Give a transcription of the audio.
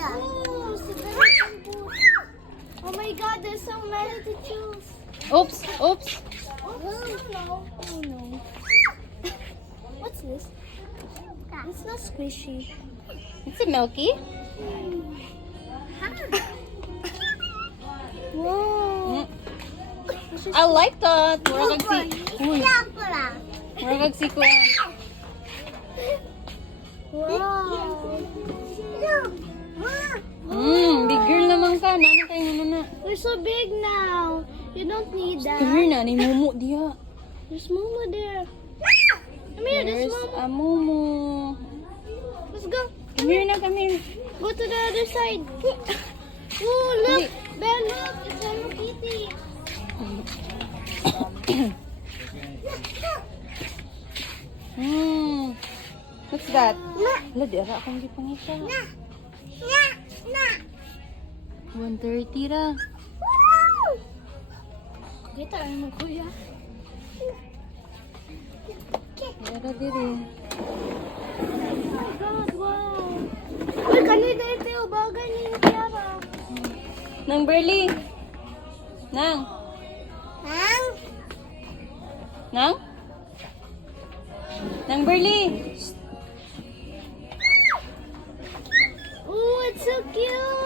Oh, Siberian bush. Oh my God, there's so many to choose. Oops, oops. Oh no. Oh no. What's this? It's not squishy. Is it milky? Wow. Mm. I like that. Mura kag si... Uy, mura kag si Kuya. Wow. Big girl naman ka. Nana kayo muna. We're so big now. You don't need that. Come here na, ni Mumu diha. There's Momo there. Come here, there's There's Momo. a Mumu. Let's go. Come here na, come here. Go to the other side. Oh, look. Ben, look. It's Hello Kitty. What's that? Hala, dira akong gipangita. 1:30 ra. Kita mo, kuya. Dira diri. Oh my God, wow. Uy, kanina ito yung bagay ni Tiara. Nang Berly. Nang. Nang? Nang Berly. Oh, it's so cute.